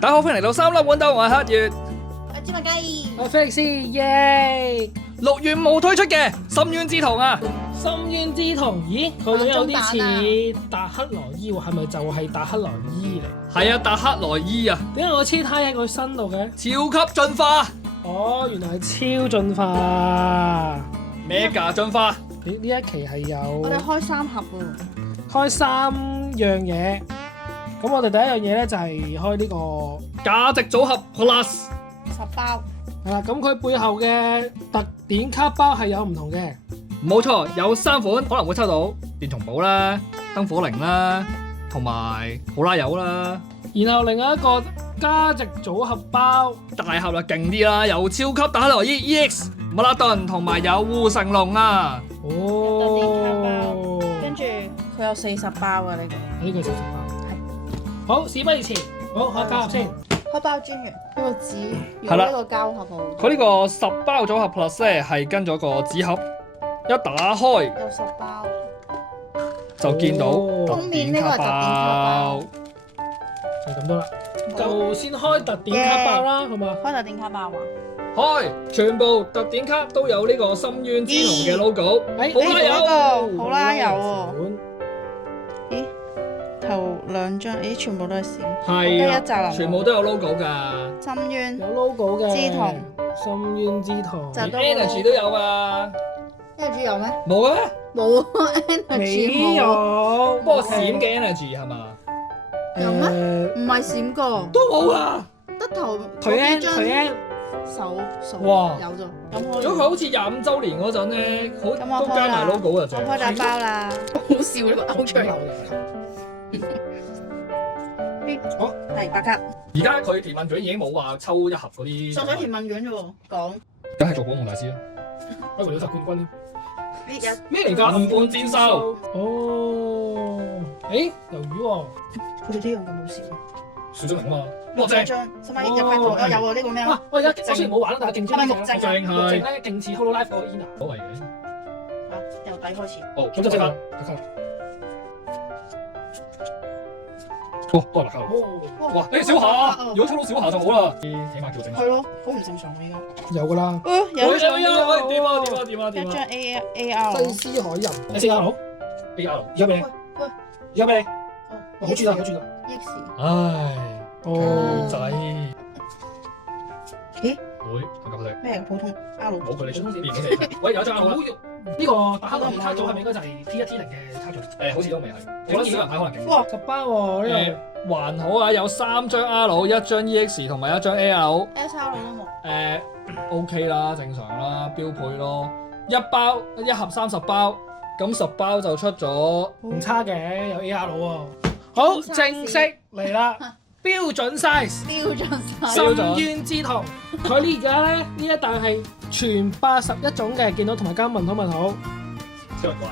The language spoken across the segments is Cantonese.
大家好，歡迎嚟到三粒豌豆，我係黑月。我芝麻雞，我菲力斯，耶6月冇推出嘅深淵之瞳啊，深淵之瞳，咦，佢都有啲似達克萊伊喎，係咪就係達克萊伊嚟？係啊，達克萊伊啊，點解我黐胎喺佢身度嘅？超級進化哦，原來係超進化。 ，mega 進化。呢一期係有我哋開3盒喎，開3樣嘢，咁我哋第一樣嘢咧就係開呢個價值組合 Plus， 10包，係啦，咁佢背後嘅特典卡包係有唔同嘅，冇錯，有3款可能會抽到電蟲寶啦、燈火靈啦，同埋好拉油啦。然後另外一個價值組合包，大盒就勁啲啦，有超級達克萊伊 EX 麥拉頓同埋有護城龍啊。哦，跟住佢有40包啊呢個。呢個小食包，好，事不宜遲，好，我加入先。開包專員，呢個紙，係啦用呢個膠盒好。佢呢個10包組合 Plus 咧係跟咗個紙盒，一打開有10包，就見到哦特典卡包。就咁多啦，就先開特典卡包啦，好嘛？開特典卡包啊！開，全部特典卡都有呢個深淵之瞳嘅 logo，好拉油，好拉油喎！喎！咦，頭2張，咦，全部都係閃，係啊一紮流全部都有 logo 㗎，深淵有 logo 嘅之瞳，深淵之瞳，就多 Energy 都有啊， ，Energy 有咩？冇啊，冇啊，Energy 未有，不過閃嘅 Energy 係嘛？有咩誒唔係閃過，都冇啊！得頭佢 N 張佢 N 手哇有咗，咁我如果佢好似25週年嗰陣咧，好咁我開都加埋啦 logo 就我正。開大包啦，好笑呢個勾出嚟。好，係白卡，而家佢甜問卷已經冇話抽一盒嗰啲，上咗填問卷啫喎，講梗係做廣告大師啦。我為咗冠軍添。呢日咩嚟㗎？銀冠戰獸。哦，誒，魷魚喎。佢哋呢樣咁好笑，小精靈啊嘛，木正張，使唔使入塊圖？有喎呢個咩哇啊？！我而家我雖然冇玩啦，但係勁知呢隻係咪木正木係正咧，勁似 Hololive 嗰個 Ina。所謂嘅。啊，由底開始。哦，咁就即刻。哦，都係白卡。哦，哇！你小夏，如果抽到小夏就好啦，起碼叫正。係咯，好唔正常喎而家。有㗎啦。有一點啊！張 AR，西施海人。你試下好？ AR。而家俾你，喂，而家俾你。好轉啦，好轉啦。 X，唉，哦仔。咦？會係咁佢咩普通 R？冇佢哋出面嗰隻。喂，有一張好啦。呢個達克萊伊卡組係咪應該就係 T1 T0嘅卡組？好似都未係。我覺得小人牌可能勁。哇10包喎呢還好啊，有3張 R，1張 EX 同埋1張 AR。 ，SR 都冇。OK 啦，正常啦，標配咯。一盒30包，咁10包就出咗。個，唔差嘅，有 AR 喎。好，正式嚟啦，標準 size。標準晒。標準深淵之瞳，佢呢而家咧呢一袋係全81種嘅，見到同埋加問好。超人怪。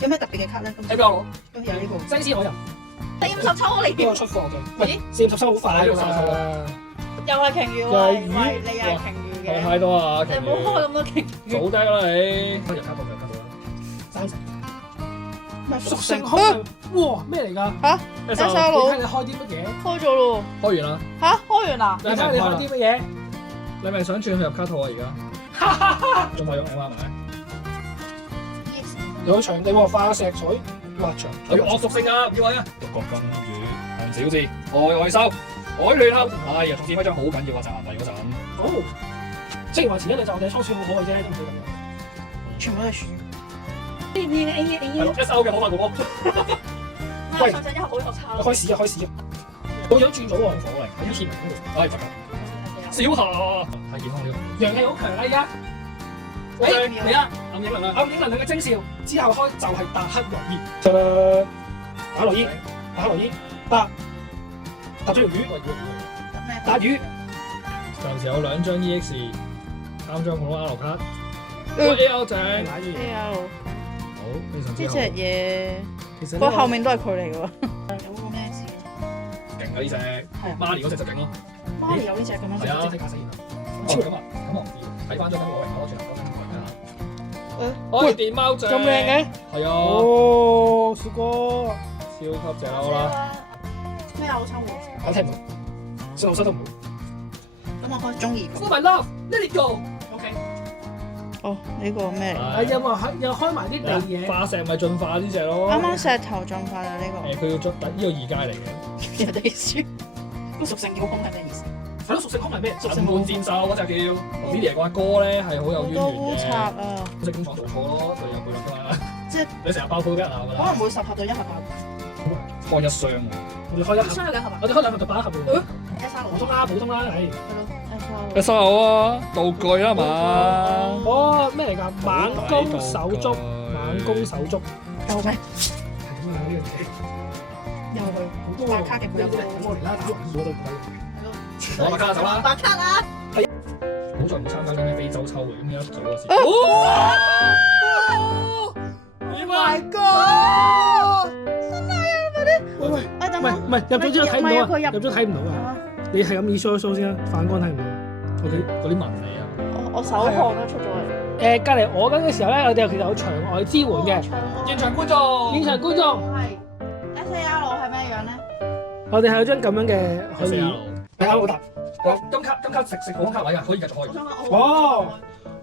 有咩特別嘅卡咧？咁 AR 攞。有呢個。西施海人第50抽嚟呢個嘅，出貨嘅，喂，40抽好快㗎嘛。又係鯨魚又係喎，魚喂，你又係鯨魚嘅，太多啊！你唔好開咁多鯨魚。早得啦你。開入卡到啦，30。咩屬性開，哇咩嚟㗎？嚇一，SR 你睇佬你開啲乜嘢？開咗咯開完啦。喎，嚇開完啦？你睇你開啲乜嘢？你咪想轉去入卡套啊？而家。仲咪用 M 咪？有場地喎，化石水滑牆。係惡屬性啊！唔要位啊！獨角金魚，向小智，外收，海亂後。哎呀，仲佔一張好緊要啊！賺第嗰陣。好，雖然話前一兩集我哋倉鼠好好嘅啫，都唔會咁樣。全部都係鼠。係咯，SO 嘅好快哥哥。喂，上陣一盒好惡抄。開始啊，開始啊！個樣轉咗喎，火靈喺以前嗰度。係小夏，太健康呢個。陽氣好強啊！而家，誒嚟啦！暗影能量。暗影能量嘅徵兆之後開就係達克萊伊。就打萊伊，打萊伊，搭咗條魚，打魚。暫時有2張 EX， 3張普通 R 卡。AR 正。買咗嘢。 AR，好，非常之呢好。隻嘢，其實不過後面都係佢嚟嘅喎。有冇咩事？勁啊呢隻，Marley 嗰隻就勁咯。媽咪有呢隻咁樣。係啊即係駕駛員啊！超咁啊，咁我唔知。睇翻張燈我攞住頭嗰張佢啊。喂電貓正。咁靚嘅。係啊。哦，小哥，超級正啦！咩啊？好抽喎！我聽唔到。信號室都唔好。咁我開中意個。 For my love, let it go。 OK。哦，呢個咩嚟？有開埋啲地嘢。化石咪進化呢只咯。啱啱石頭進化咗呢佢要進呢個二階嚟嘅。個。人哋書個屬性叫空係咩意思？係咯，屬性空係咩？屬神性半戰獸嗰隻叫 Ophelia 個阿哥咧係好有淵源好多烏賊嘅。啊！即係工廠做錯咯，佢有背率㗎嘛。即係你成日爆鋪俾人鬧㗎啦。可能會10盒到1盒爆。開一箱喎。我哋開一盒，雙有2盒啊？我哋開2盒就擺一盒喎。 SR 普通啦，普通啦，係。係咯你收好啊，道具啦嘛。哦，咩嚟㗎？猛攻手足，猛攻手足。夠咩？係點啊？呢樣嘢。又去好多白卡嘅有過嚟啦，打我對唔攞白卡走啦。白卡啊！好在唔參加啲咩非洲抽嚟，咁樣一早嗰時。Oh my god！喂喂，哎，等唔係入咗之後睇唔到啊，入咗睇唔到啊。啊！你係咁以 show 先啦，反光睇唔到。嗰啲紋理啊。我手汗都出咗嚟。隔離我跟嘅時候咧，我哋其實有場外支援嘅。現場觀眾。現場觀眾，係 SAR 係咩樣咧？我哋係有張咁樣嘅可以。係啱好答。金卡食普通卡位啊，可以繼續開。哦，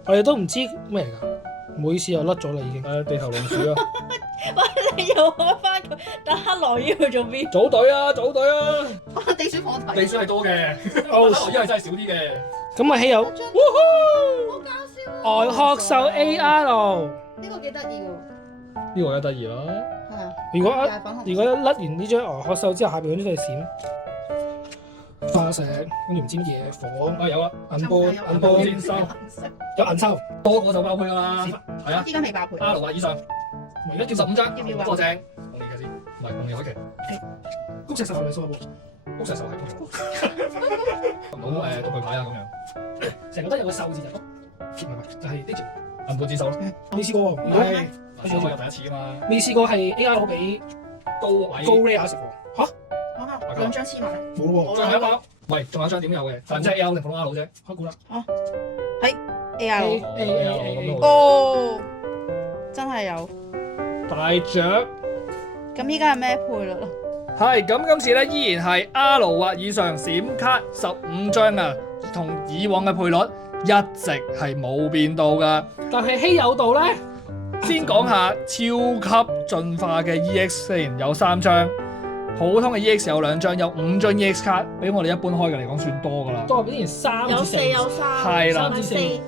我哋都唔知咩嚟㗎，唔好意思又甩咗啦已經。地頭老鼠啊！喂，你又開翻佢，但黑羅伊去做邊？組隊啊，組隊啊！地鼠放題。地鼠係多嘅，哦因為真係少啲嘅。咁啊，稀有好搞笑啊！外殼獸 AR。呢個幾得意喎。呢個得意啦。係啊。如果大粉紅一甩完呢張外殼獸之後，下邊嗰啲都係閃。化石，跟住唔知乜嘢火，啊有啊，銀波戰獸有銀獸。多個就爆配㗎啦。係啊依家未爆配。 ，R 或以上，而家叫15張，要唔要啊多正。講你嘅先，唔係講你海奇。谷石獸係咪數啊？屋石獸係通常冇道具牌啊咁樣。成日覺得有個獸字就唔係就係呢條。銀半戰獸咯，未試過喎，唔係小朋友第一次啊嘛。未試過係 AR 俾高位高 rare 食喎。嚇2張黐埋。冇咯喎，最後一個，喂，仲有張點有嘅，但即係 L 定普通 R 佬啫。開估啦。 AR。A 哦，真係有。大雀。咁依家係咩配率啊？係咁，今次咧依然係 R 或以上閃卡15張啊，同以往嘅配率一直係冇變到噶。但係稀有度咧，先講下超級進化嘅 EX 先，有3張，普通嘅 EX 有2張，有5張 EX 卡，比我哋一般開嘅嚟講算多噶啦。多比之前3有至4有3。係啦4、4、5、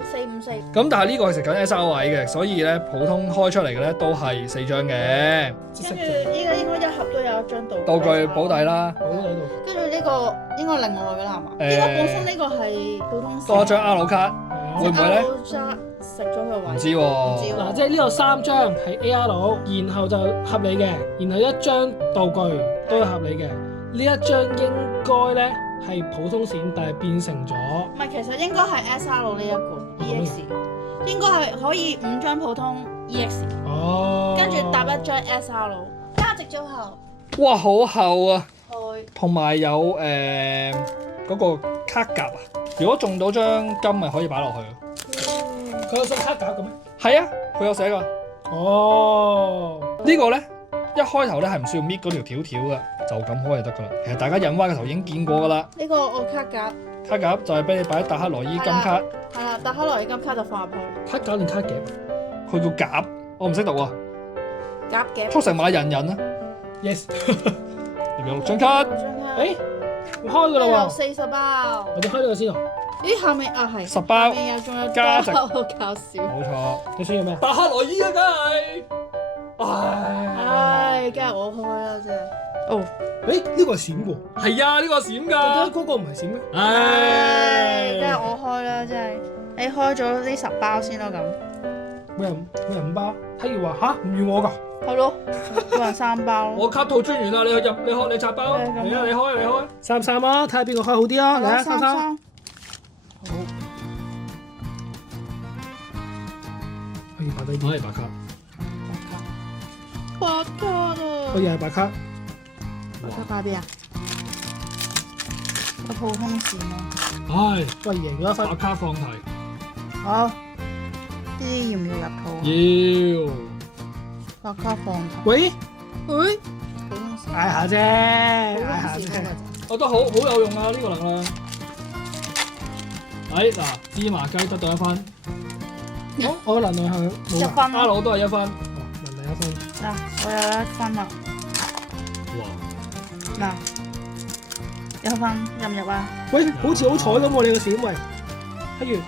4。咁但係呢個係食緊 SR 位嘅，所以咧普通開出嚟嘅咧都係4張嘅。跟住依家應該1盒都有1張道具保底啦，好喺度。跟住呢個應該另外㗎啦，係嘛？應該本身呢個係普通。多張 R 卡，會唔會咧？食咗佢位。唔知喎。嗱，即係呢度3張係 AR，然後就合理嘅，然後1張道具都係合理嘅。呢一張應該咧係普通閃，但係變成咗。唔係，其實應該係 SR 呢一個 EX，應該係可以5張普通 EX，哦。跟住搭1張 SR，價值咗後。哇，好厚啊！開。同埋有嗰個卡夾啊，如果中到張金咪可以擺落去。佢有送卡夾嘅咩？係啊，佢有寫㗎。哦。呢個咧一開頭咧係唔需要搣嗰條條條嘅，就咁開就得㗎啦。其實大家印歪嘅頭已經見過㗎啦。呢個我卡夾。卡夾就係俾你擺達克羅伊金卡。係啦，達克羅伊金卡就放入去。卡夾定卡夾？佢叫夾，我唔識讀啊。夾嘅。速成馬人人啊 Yes。入面有6張卡。誒，開㗎啦喎。 40包。我哋開呢個先喎。咦，下面啊係。 10包。下面仲有價值。好搞笑。冇錯。你需要咩？達克羅伊啊，梗係。唉，梗係我開啦，真係。哦。誒，呢個係閃喎。係啊，呢個閃㗎。嗰個唔係閃咩？唉，梗係我開啦，真係。你開咗呢10包先咯，咁。每人5包。睇住話吓，唔預我㗎。係咯，每人3包咯。我卡套專員啊，你去入，你開，你拆包。嚟啊，你開，你開。 3-3啊，睇下邊個開好啲啊！嚟啊，3-3。好。可以擺低啲。可以白卡。白卡啊！可以係白卡。白卡擺邊啊？個普通線咯。唉，喂，贏咗一分。白卡放題。好。呢啲要唔要入套？要。白卡放題。喂，普通線。嗌下啫，嗌下啫。我覺得好有用啊！呢個能量。嗱，芝麻雞得到1分，我能量係1分阿佬都係1分。能量1分。嗱，我有1分啦。哇！嗱，1分入唔入啊？喂，好似好彩咁喎，你個閃喂，不如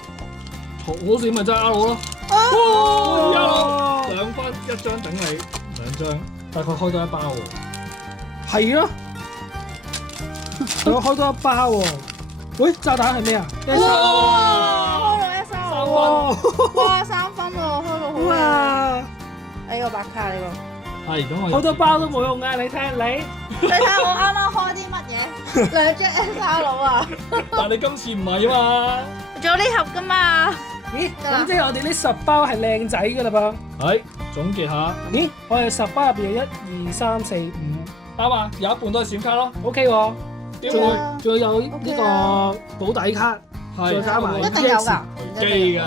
好閃咪真係阿佬咯。阿佬2分，1張頂你2張，大概開多1包喎。係咯，我開多1包喎。喂，炸彈係咩啊？哇！開到 SR 哇，3分喎，開到好靚。哇！哎，個白卡呢個。係咁我好多包都冇用啊！你睇你。你睇我啱啱開啲乜嘢？2張 SR 佬啊！但你今次唔係啊嘛。仲有呢盒㗎嘛？咦？咁即係我哋呢10包係靚仔㗎啦噃。係總結下，咦？我哋10包入邊有1、2、3、4、5，啱啊，有一半都係閃卡咯。 OK 喎。點仲會？有呢個保底卡，再加埋一定有㗎，機㗎。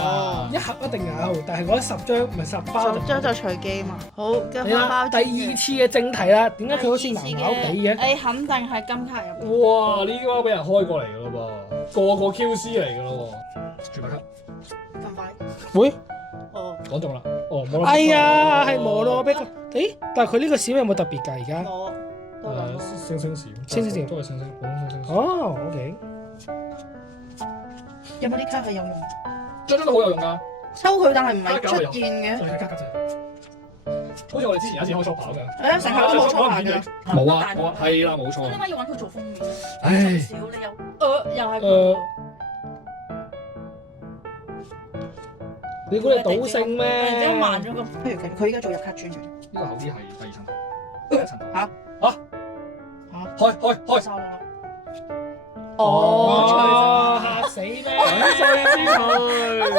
一盒一定有，但係嗰10張唔係10包就。 10張就隨機嘛。好，跟係啦，第2次嘅正題啦，點解佢好似牛牛地嘅？誒，肯定係金卡入邊。哇！呢啲包俾人開過嚟㗎咯噃，個 QC 嚟㗎咯喎。絕白卡，咁快？會？哦，講中啦。哦，冇啦。哎呀，係摩洛碧。誒，但係佢呢個閃有冇特別㗎？而家？我都諗星閃，星閃都係星，普通星。哦，OK。有冇啲卡係有用？張都好有用㗎。收佢，但係唔係出現嘅。係加好似我哋之前有一次開初跑㗎。誒，成日都冇錯嘅。冇啊，係啦，冇錯。點解要揾佢做封面？唉，少你又係佢。你估你賭聖咩？突然之間慢咗個，不如佢依家做入卡專員。呢個後啲係第2層，第1層。嚇！開！收啦！哦，嚇死咩？粉碎之佢。咁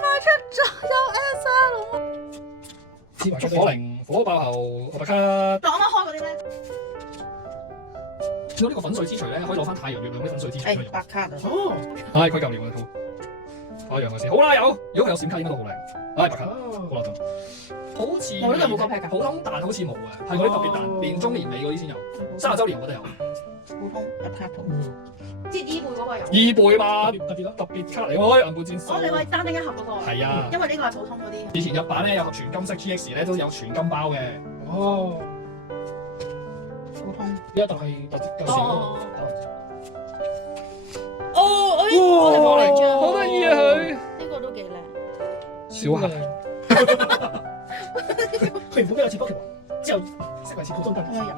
快出咗有 SR 芝麻燭火靈、火爆後、白卡。我啱啱開嗰啲咧，見到呢個粉碎之錘咧，可以攞翻太陽月亮啲粉碎之錘出嚟用。白卡啊！哦，係佢夠料嘅套。太陽嘅先，好啦有，如果佢有閃卡應該都好靚。白卡，好啦就。好似我呢個冇個 pack 㗎普通彈好似冇嘅，係嗰啲特別彈，年中年尾嗰啲先有。30週年我覺得有。普通入卡鋪，即係 E 倍嗰個有。 2倍嘛，特別咯。特別卡嚟喎，銀盤戰士。哦，你話單丁一盒嗰個？係啊，因為呢個係普通嗰啲。以前日版咧有全金色 GX 咧都有全金包嘅。哦，普通。呢一度係特別夠哦少。哦，我哋冇兩張。好得意啊佢。呢個都幾靚。小盒。佢原本都有似波球，之後識為似普通燈。咁樣入。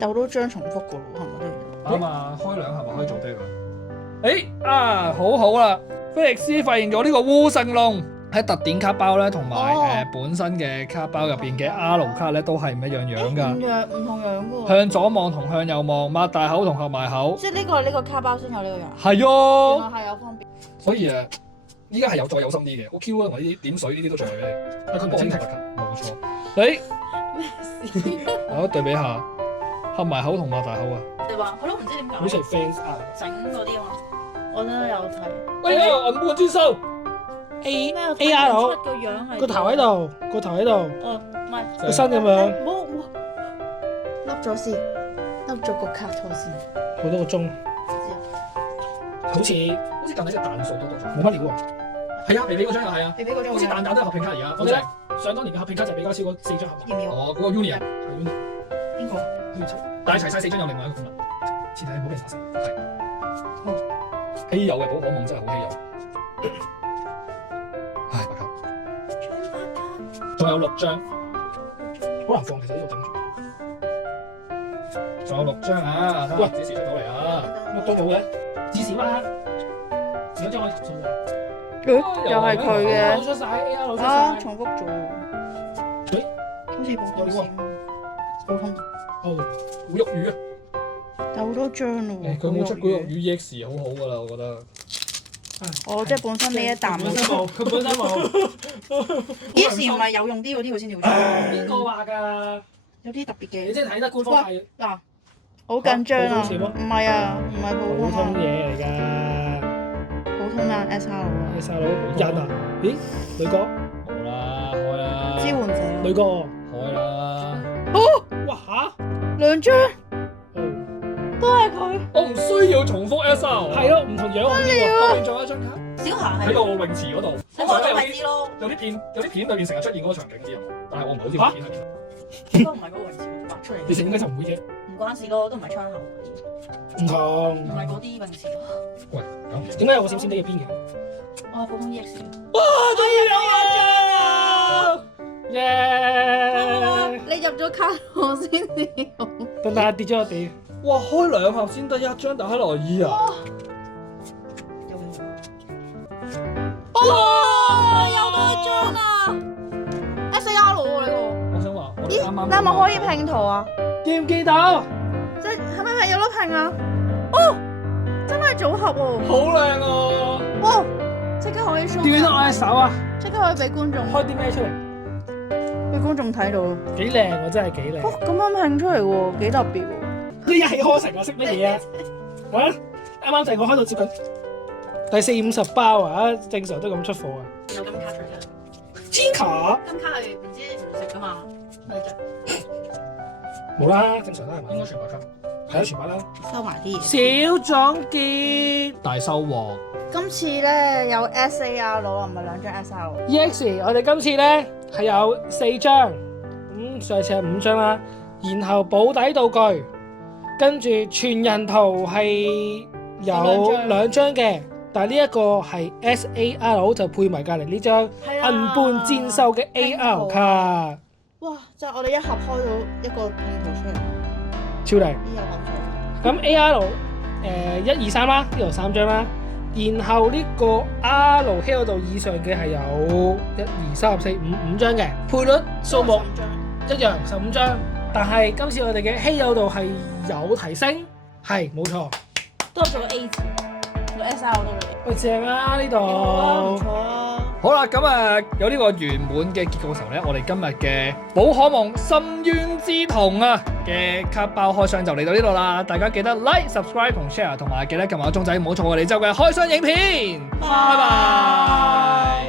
有多張重複嘅喎，係咪都要？啱啊，開2盒咪可以做低佢。好好啦，菲力斯發現咗呢個烏聖龍喺特典卡包咧，同埋本身嘅卡包入邊嘅 R 卡咧都係唔一樣樣㗎。唔同樣嘅喎。向左望同向右望，擘大口同合埋口。即係呢個卡包先有呢個樣。係原喎，來係有分別。所以依家係有再有心啲嘅，好 Q 啊，同埋呢啲點水呢啲都仲係俾你。但佢唔清晰白卡，冇錯。誒，我對比下，合埋口同擘大口啊。你話我都唔知點解。好似係 fans 啊。整嗰啲啊，我都有睇。哎呀，銀盤之獸 AR 個樣係個頭喺度，個頭喺度，哦，唔係個身咁樣，冇笠咗先，笠咗個卡錯先。好多個鐘，好似好似近嚟隻彈數多咗。冇乜料喎。係啊，肥肥嗰張又係啊，你俾嗰張好似彈彈都係合拼卡而家。我記得想當年嘅合拼卡就比較少嗰4張合拼。要唔要？哦，嗰個 Union 邊個？帶齊晒4張有另外一個功能，前提係唔好俾人殺死。係。稀有嘅寶可夢真係好稀有。唉，白卡。仲有6張，好難放，其實呢度頂住。仲有6張啊！喂，指示出到嚟啊！乜都冇嘅，至少啦。有張可以投訴喎。又係佢嘅。攞出晒 AR 攞出啊，晒。重複做。好似普通先。普通。哦，古玉魚啊！有好多張咯喎。佢冇出古玉魚 EX 好好㗎啦，我覺得。哦，即係本身呢一啖本身冇，佢本身冇。依時唔係有用啲嗰啲佢先要出。邊個話㗎？有啲特別嘅。你即係睇得官方係嗱，好緊張啊！普通閃咯唔係啊，唔係普普通通啊，嘢嚟㗎。普通啊 SR 啊，你細佬印啊？咦，女哥，好啦，開啦。支援者啊女哥，開啦。哇嚇！ 2張，哦都係佢。我唔需要重複 SR。係咯，唔同樣好啲喎。後面仲有一張卡小霞係喺個泳池嗰度。我就咪知咯，有啲片裏邊成日出現嗰個場景知啊，但係我唔好知嚇片喺邊。應該唔係嗰個泳池畫出嚟你應該就唔會嘅。唔關事咯，都唔係窗口，唔同唔。係嗰啲泳池。喂，咁點解有個閃閃地嘅邊嘅？我係普通 EX。哇！終於有一張！耶！你入咗卡我先至用。但係跌咗落地。哇，開兩盒先得一張打開來意啊！哇！有多一張啊！SAR 喎呢個。我想話，我哋咦？啱啱你係咪可以拼圖啊？記唔記得？即係咪有得拼啊？哦，真係組合喎！好靚啊！哇！即刻可以 show。記唔記得我隻手啊？即刻可以俾觀眾，開啲咩出嚟？俾觀眾睇到。幾靚喎，真係幾靚。哇！咁樣拼出嚟喎，幾特別喎。呢一氣呵成啊！識乜嘢啊？啊！啱啱就係我開到接近第40-50包啊！正常都咁出貨啊！有金卡出嘅。千卡金卡係唔知唔食噶嘛？係啫。冇啦，正常啦係嘛？應該全部出。係啊，全部啦。收埋啲嘢。小總結大收穫。今次咧有 SAR 唔係兩張 SR。 EX，我哋今次咧係有4張，上次係5張啦。然後保底道具，跟住全人圖係有2張嘅，但係呢一個係 SAR 就配埋隔離呢張銀伴戰獸嘅 AR 卡，哇！就係我哋一盒開到一個拼圖出嚟，超靚。呢有口水。咁 AR 1、2、3啦，呢度3張啦。然後呢個 R 希嗰度以上嘅係有1、2、3、4、5張嘅，配率數目一樣15張。但係今次我哋嘅稀有度係有提升，係冇錯。多咗個 A 字，個 SR 多咗。喂，正啊呢幾好啊，唔度。錯啊。好啦，咁啊有呢個圓滿嘅結局嘅時候咧，我哋今日嘅寶可夢深淵之瞳啊嘅卡包開箱就嚟到呢度啦，大家記得 like、subscribe 同 share，同埋記得撳埋個鐘仔，唔好錯過我哋之後嘅開箱影片。拜拜。